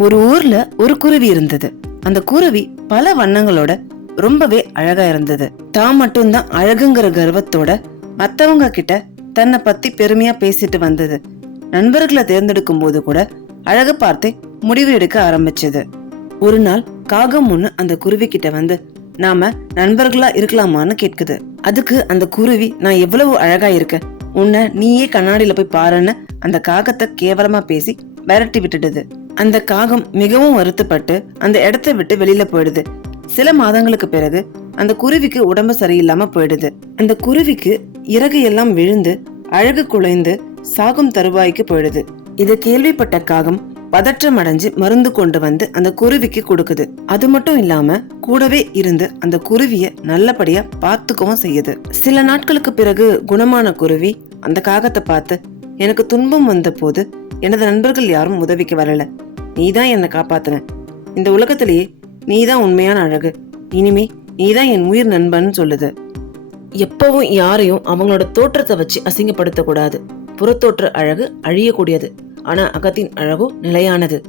ஒரு ஊர்ல ஒரு குருவி இருந்தது. அந்த குருவி பல வண்ணங்களோட ரொம்பவே அழகா இருந்தது. தான் மட்டும்தான் அழகுங்கிற கர்வத்தோட மத்தவங்க கிட்ட தன்னை பத்தி பெருமையா பேசிட்டு வந்தது. நண்பர்களை தேர்ந்தெடுக்கும் போது கூட அழக பார்த்தே முடிவு எடுக்க ஆரம்பிச்சது. ஒரு நாள் காகம் ஒண்ணு அந்த குருவி கிட்ட வந்து நாம நண்பர்களா இருக்கலாமான்னு கேட்குது. அதுக்கு அந்த குருவி நான் எவ்வளவு அழகா இருக்கேன். உன்னை நீயே கண்ணாடியில போய் பாருன்னு அந்த காகத்தை கேவலமா பேசி விரட்டி விட்டுடுது. அந்த காகம் மிகவும் வருத்தப்பட்டு அந்த இடத்த விட்டு வெளியில போயிடுது. சில மாதங்களுக்கு பிறகு அந்த குருவிக்கு உடம்பு சரியில்லாம போயிடுது. அந்த குருவிக்கு இறகு எல்லாம் விழுந்து அழகு குலைந்து சாகும் தருவாய்க்கு போயிடுது. இதை கேள்விப்பட்ட காகம் பதற்றம் அடைஞ்சு மருந்து கொண்டு வந்து அந்த குருவிக்கு கொடுக்குது. அது மட்டும் இல்லாம கூடவே இருந்து அந்த குருவிய நல்லபடியா பார்த்துக்கவும் செய்யுது. சில நாட்களுக்கு பிறகு குணமான குருவி அந்த காகத்தை பார்த்து எனக்கு துன்பம் வந்த போது எனது நண்பர்கள் யாரும் உதவிக்கு வரல. நீதான் என்னை காப்பாத்தின. இந்த உலகத்திலேயே நீதான் உண்மையான அழகு. இனிமே நீதான் என் உயிர் நண்பன் சொல்லுது. எப்பவும் யாரையும் அவங்களோட தோற்றத்தை வச்சு அசிங்கப்படுத்தக்கூடாது. புறத்தோற்ற அழகு அழியக்கூடியது. ஆனா அகத்தின் அழகோ நிலையானது.